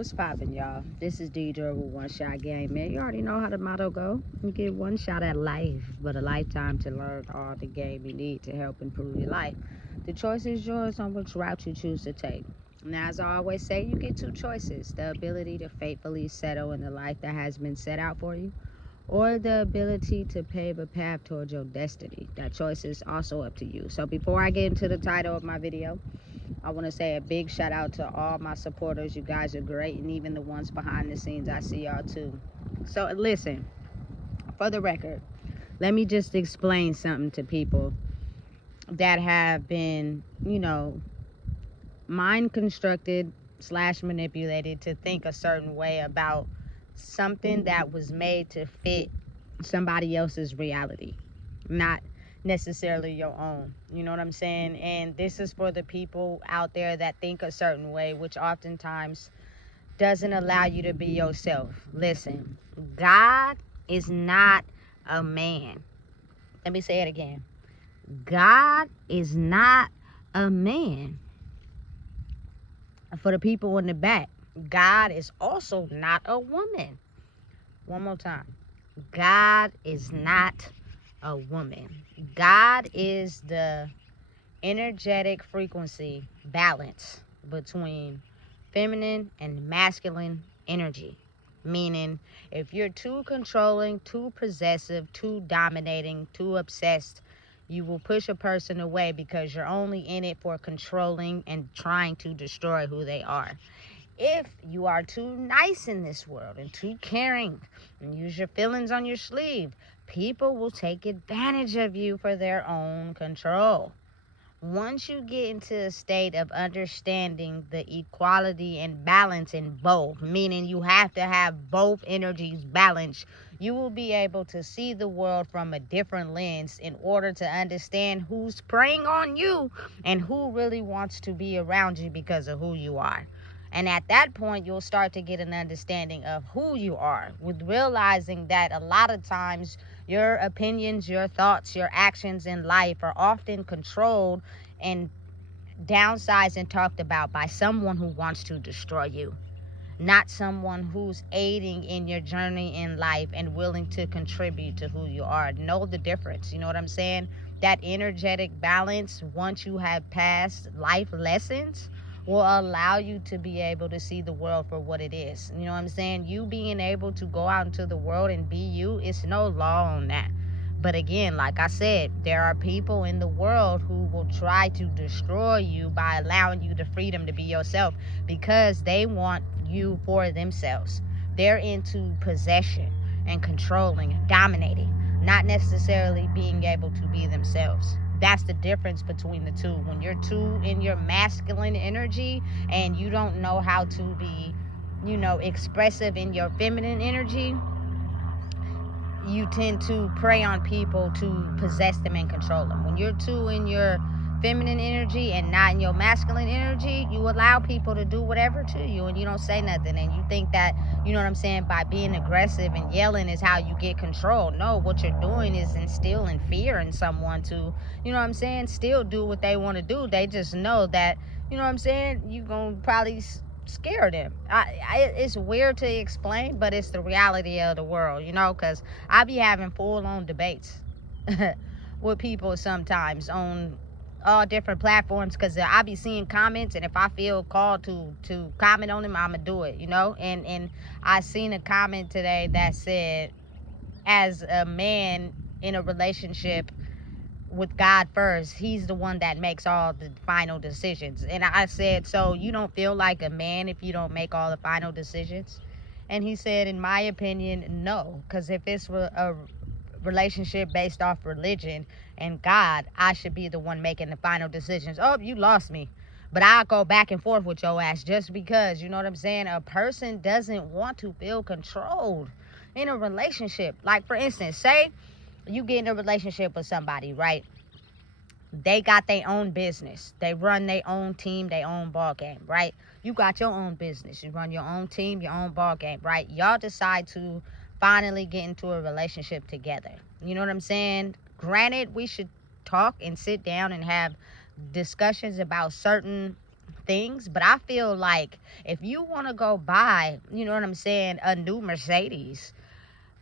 What's poppin', y'all? This is D Durable One Shot Game, man. You already know how the motto go. You get one shot at life, but a lifetime to learn all the game you need to help improve your life. The choice is yours on which route you choose to take. Now, as I always say, you get two choices: the ability to faithfully settle in the life that has been set out for you, or the ability to pave a path towards your destiny. That choice is also up to you. So before I get into the title of my video, I want to say a big shout out to all my supporters. You guys are great, and even the ones behind the scenes, I see y'all too. So listen, for the record, let me just explain something to people that have been, mind constructed slash manipulated to think a certain way about something that was made to fit somebody else's reality, not necessarily your own. You know what I'm saying? And this is for the people out there that think a certain way, which oftentimes doesn't allow you to be yourself. Listen, God is not a man. Let me say it again. God is not a man. For the people in the back, God is also not a woman. One more time. God is not a woman. God is the energetic frequency balance between feminine and masculine energy. Meaning, if you're too controlling, too possessive, too dominating, too obsessed, you will push a person away because you're only in it for controlling and trying to destroy who they are. If you are too nice in this world and too caring and use your feelings on your sleeve, people will take advantage of you for their own control. Once you get into a state of understanding the equality and balance in both, meaning you have to have both energies balanced, you will be able to see the world from a different lens in order to understand who's preying on you and who really wants to be around you because of who you are. And at that point, you'll start to get an understanding of who you are, with realizing that a lot of times your opinions, your thoughts, your actions in life are often controlled and downsized and talked about by someone who wants to destroy you, not someone who's aiding in your journey in life and willing to contribute to who you are. Know the difference. You know what I'm saying? That energetic balance, once you have passed life lessons, will allow you to be able to see the world for what it is. You know what I'm saying? You being able to go out into the world and be you, it's no law on that. But again, like I said, there are people in the world who will try to destroy you by allowing you the freedom to be yourself because they want you for themselves. They're into possession and controlling and dominating, not necessarily being able to be themselves. That's the difference between the two. When you're too in your masculine energy and you don't know how to be, expressive in your feminine energy, you tend to prey on people to possess them and control them. When you're too in your feminine energy and not in your masculine energy, you allow people to do whatever to you and you don't say nothing. And you think that, you know what I'm saying, by being aggressive and yelling is how you get control. No, what you're doing is instilling fear in someone to, you know what I'm saying, still do what they want to do. They just know that, you know what I'm saying, you're going to probably scare them. It's weird to explain, but it's the reality of the world, because I be having full-on debates with people sometimes on all different platforms because I be seeing comments, and if I feel called to comment on them, I'm gonna do it, and I seen a comment today that said, as a man in a relationship with God first, he's the one that makes all the final decisions. And I said, so you don't feel like a man if you don't make all the final decisions? And he said, in my opinion, no, because if it's a relationship based off religion and God, I should be the one making the final decisions. Oh, you lost me. But I'll go back and forth with your ass just because, you know what I'm saying? A person doesn't want to feel controlled in a relationship. Like, for instance, say you get in a relationship with somebody, right? They got their own business. They run their own team, their own ball game, right? You got your own business. You run your own team, your own ball game, right? Y'all decide to finally get into a relationship together. You know what I'm saying? Granted, we should talk and sit down and have discussions about certain things, but I feel like if you want to go buy, you know what I'm saying, a new Mercedes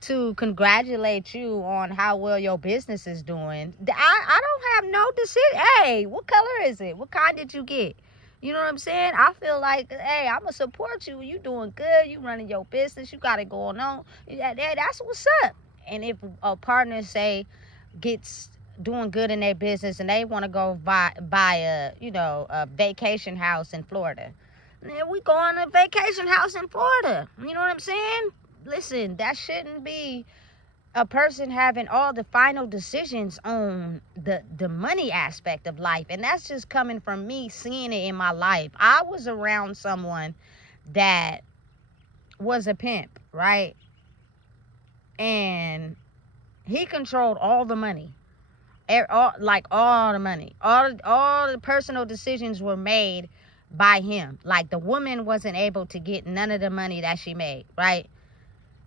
to congratulate you on how well your business is doing, I don't have no decision. Hey, what color is it? What kind did you get? You know what I'm saying? I feel like, hey, I'm going to support you. You doing good. You running your business. You got it going on. That's what's up. And if a partner, say, gets doing good in their business and they want to go buy a, you know, a vacation house in Florida, then we go on a vacation house in Florida. You know what I'm saying? Listen, that shouldn't be a person having all the final decisions on the money aspect of life. And that's just coming from me seeing it in my life. I was around someone that was a pimp, right? And he controlled all the money. All the money, all the personal decisions were made by him. Like, the woman wasn't able to get none of the money that she made, right?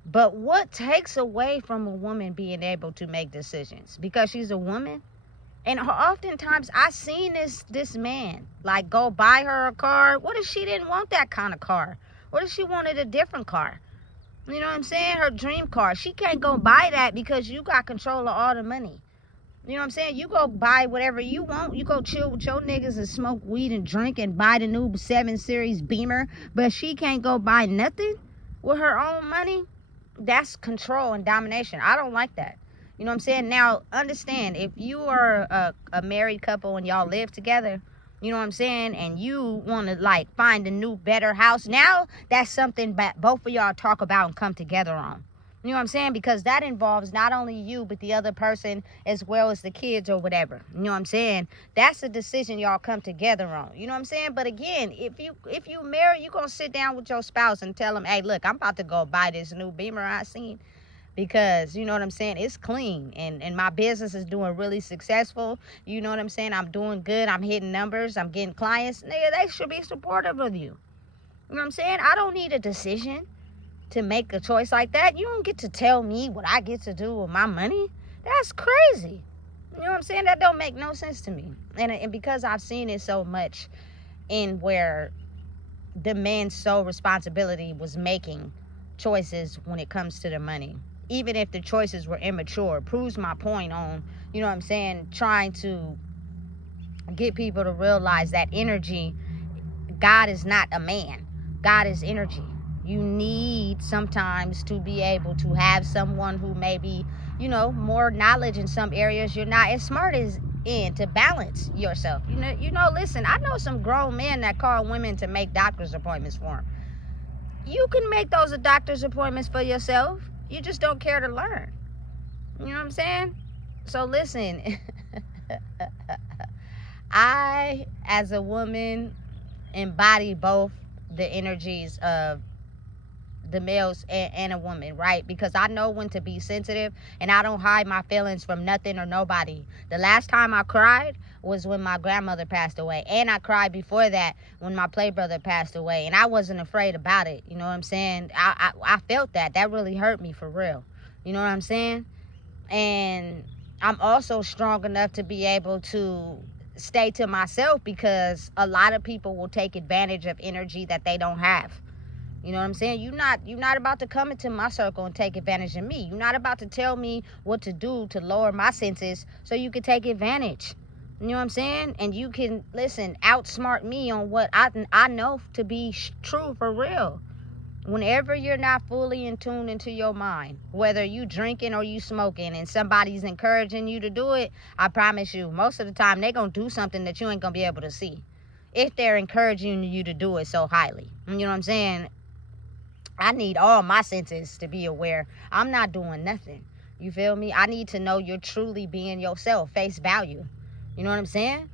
But what takes away from a woman being able to make decisions? Because she's a woman. And oftentimes I seen this man like go buy her a car. What if she didn't want that kind of car? What if she wanted a different car? You know what I'm saying? Her dream car. She can't go buy that because you got control of all the money. You know what I'm saying? You go buy whatever you want. You go chill with your niggas and smoke weed and drink and buy the new 7 Series Beamer. But she can't go buy nothing with her own money. That's control and domination. I don't like that. You know what I'm saying? Now, understand, if you are a married couple and y'all live together, you know what I'm saying, and you want to, like, find a new, better house, now that's something that both of y'all talk about and come together on. You know what I'm saying? Because that involves not only you, but the other person as well as the kids or whatever. You know what I'm saying? That's a decision y'all come together on. You know what I'm saying? But again, if you marry, you going to sit down with your spouse and tell them, hey, look, I'm about to go buy this new Beamer I seen. Because, you know what I'm saying, it's clean. And my business is doing really successful. You know what I'm saying? I'm doing good. I'm hitting numbers. I'm getting clients. Nigga, they should be supportive of you. You know what I'm saying? I don't need a decision to make a choice like that. You don't get to tell me what I get to do with my money. That's crazy. You know what I'm saying? That don't make no sense to me. And because I've seen it so much in where the man's sole responsibility was making choices when it comes to the money, even if the choices were immature, proves my point on, you know what I'm saying, trying to get people to realize that energy, God is not a man. God is energy. You need sometimes to be able to have someone who may be, you know, more knowledge in some areas you're not as smart as in, to balance yourself. Listen, I know some grown men that call women to make doctor's appointments for them. You can make those doctor's appointments for yourself. You just don't care to learn. You know what I'm saying? So listen, I, as a woman, embody both the energies of the males and a woman, right? Because I know when to be sensitive, and I don't hide my feelings from nothing or nobody. The last time I cried was when my grandmother passed away, and I cried before that when my play brother passed away, and I wasn't afraid about it. You know what I'm saying? I felt that really hurt me for real. You know what I'm saying? And I'm also strong enough to be able to stay to myself, because a lot of people will take advantage of energy that they don't have. You know what I'm saying? You're not about to come into my circle and take advantage of me. You're not about to tell me what to do to lower my senses so you can take advantage. You know what I'm saying? And you can, listen, outsmart me on what I know to be true for real. Whenever you're not fully in tune into your mind, whether you drinking or you smoking, and somebody's encouraging you to do it, I promise you, most of the time they're going to do something that you ain't going to be able to see, if they're encouraging you to do it so highly. You know what I'm saying? I need all my senses to be aware I'm not doing nothing. You feel me? I need to know you're truly being yourself, face value. You know what I'm saying?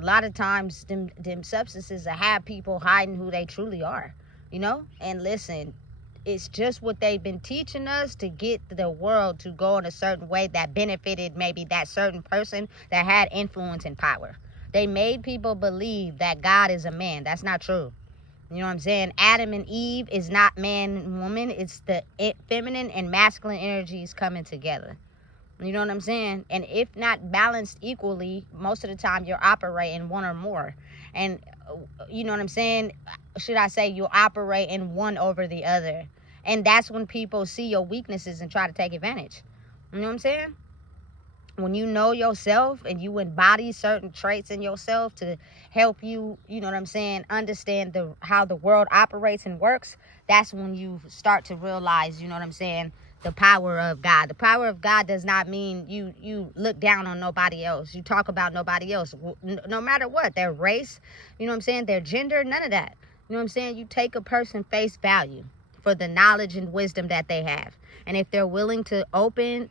A lot of times them substances have people hiding who they truly are, you know? And listen, it's just what they've been teaching us to get the world to go in a certain way that benefited maybe that certain person that had influence and power. They made people believe that God is a man. That's not true. You know what I'm saying? Adam and Eve is not man and woman. It's the feminine and masculine energies coming together. You know what I'm saying? And if not balanced equally, most of the time you're operating one or more. And you know what I'm saying? Should I say you'll operate in one over the other. And that's when people see your weaknesses and try to take advantage. You know what I'm saying? When you know yourself and you embody certain traits in yourself to help you, you know what I'm saying, understand how the world operates and works, that's when you start to realize, you know what I'm saying, the power of God. The power of God does not mean you look down on nobody else. You talk about nobody else, no matter what, their race, you know what I'm saying, their gender, none of that. You know what I'm saying? You take a person face value for the knowledge and wisdom that they have. And if they're willing to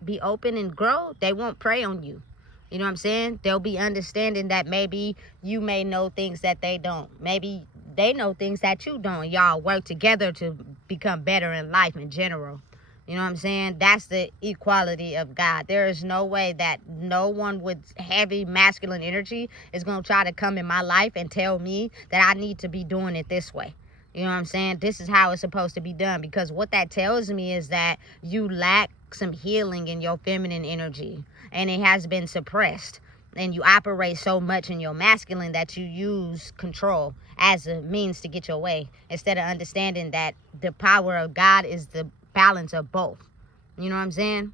be open and grow, they won't prey on you. You know what I'm saying? They'll be understanding that maybe you may know things that they don't. Maybe they know things that you don't. Y'all work together to become better in life in general. You know what I'm saying? That's the equality of God. There is no way that no one with heavy masculine energy is going to try to come in my life and tell me that I need to be doing it this way. You know what I'm saying? This is how it's supposed to be done, because what that tells me is that you lack some healing in your feminine energy and it has been suppressed, and you operate so much in your masculine that you use control as a means to get your way, instead of understanding that the power of God is the balance of both. You know what I'm saying?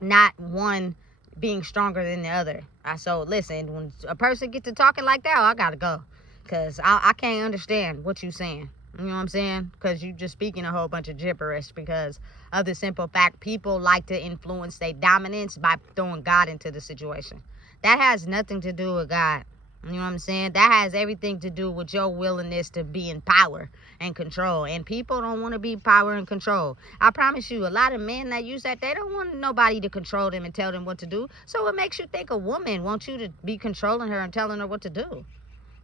Not one being stronger than the other. So listen, when a person gets to talking like that, I gotta go. Because I can't understand what you saying. You know what I'm saying? Because you just speaking a whole bunch of gibberish, because of the simple fact people like to influence their dominance by throwing God into the situation. That has nothing to do with God. You know what I'm saying? That has everything to do with your willingness to be in power and control. And people don't want to be power and control. I promise you, a lot of men that use that, they don't want nobody to control them and tell them what to do. So what makes you think a woman wants you to be controlling her and telling her what to do?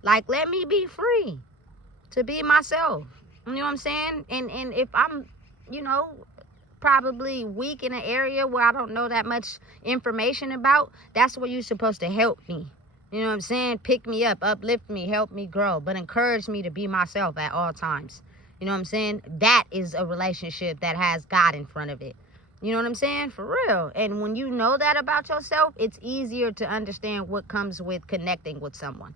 Like, let me be free to be myself. You know what I'm saying? And if I'm, you know, probably weak in an area where I don't know that much information about, that's where you're supposed to help me. You know what I'm saying? Pick me up, uplift me, help me grow, but encourage me to be myself at all times. You know what I'm saying? That is a relationship that has God in front of it. You know what I'm saying? For real. And when you know that about yourself, it's easier to understand what comes with connecting with someone.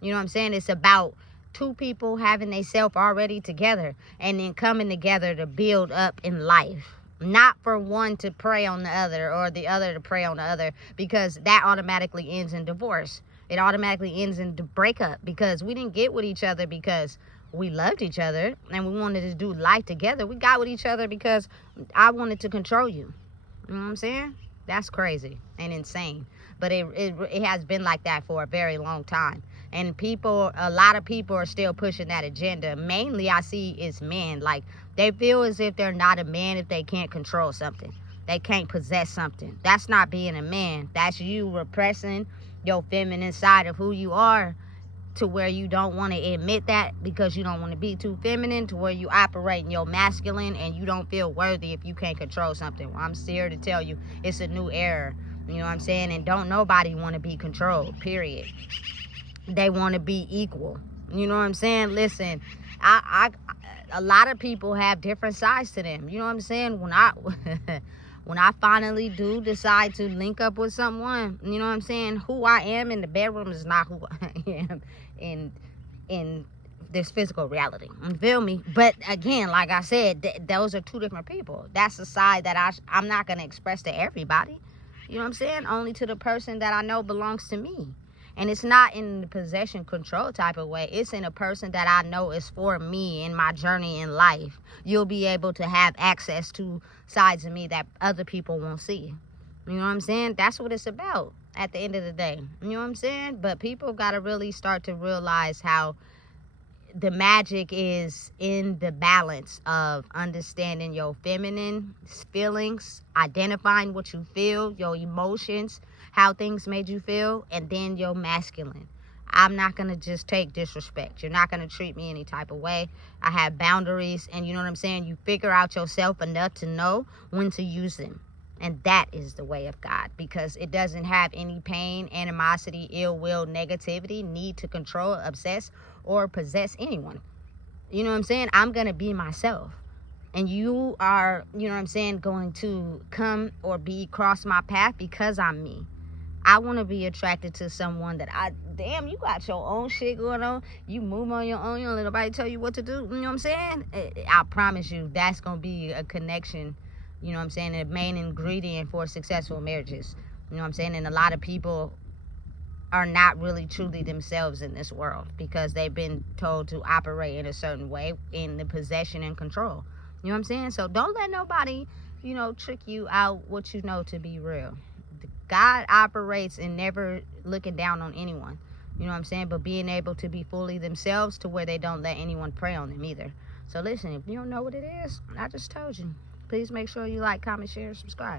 You know what I'm saying? It's about two people having their self already together and then coming together to build up in life. Not for one to prey on the other or the other to prey on the other, because that automatically ends in divorce. It automatically ends in the breakup, because we didn't get with each other because we loved each other and we wanted to do life together. We got with each other because I wanted to control you. You know what I'm saying? That's crazy and insane. But it has been like that for a very long time. And a lot of people are still pushing that agenda. Mainly I see is men. Like, they feel as if they're not a man if they can't control something. They can't possess something. That's not being a man. That's you repressing your feminine side of who you are, to where you don't want to admit that because you don't want to be too feminine, to where you operate in your masculine and you don't feel worthy if you can't control something. Well, I'm here to tell you it's a new era. You know what I'm saying? And don't nobody want to be controlled, period. They want to be equal. You know what I'm saying? Listen, a lot of people have different sides to them. You know what I'm saying? When I finally do decide to link up with someone, you know what I'm saying, who I am in the bedroom is not who I am in this physical reality. You feel me? But again, like I said, those are two different people. That's the side that I'm not going to express to everybody. You know what I'm saying? Only to the person that I know belongs to me. And it's not in the possession control type of way. It's in a person that I know is for me in my journey in life. You'll be able to have access to sides of me that other people won't see. You know what I'm saying? That's what it's about at the end of the day. You know what I'm saying? But people got to really start to realize how the magic is in the balance of understanding your feminine feelings, identifying what you feel, your emotions, how things made you feel, and then your masculine. I'm not going to just take disrespect. You're not going to treat me any type of way. I have boundaries, and you know what I'm saying? You figure out yourself enough to know when to use them. And that is the way of God, because it doesn't have any pain, animosity, ill will, negativity, need to control, obsess, or possess anyone. You know what I'm saying? I'm going to be myself. And you are, you know what I'm saying, going to come or cross my path because I'm me. I want to be attracted to someone that damn, you got your own shit going on. You move on your own. You don't let nobody tell you what to do. You know what I'm saying? I promise you, that's going to be a connection. You know what I'm saying? The main ingredient for successful marriages. You know what I'm saying? And a lot of people are not really truly themselves in this world because they've been told to operate in a certain way in the possession and control. You know what I'm saying? So don't let nobody, trick you out what you know to be real. God operates in never looking down on anyone. You know what I'm saying? But being able to be fully themselves to where they don't let anyone prey on them either. So listen, if you don't know what it is, I just told you. Please make sure you like, comment, share, and subscribe.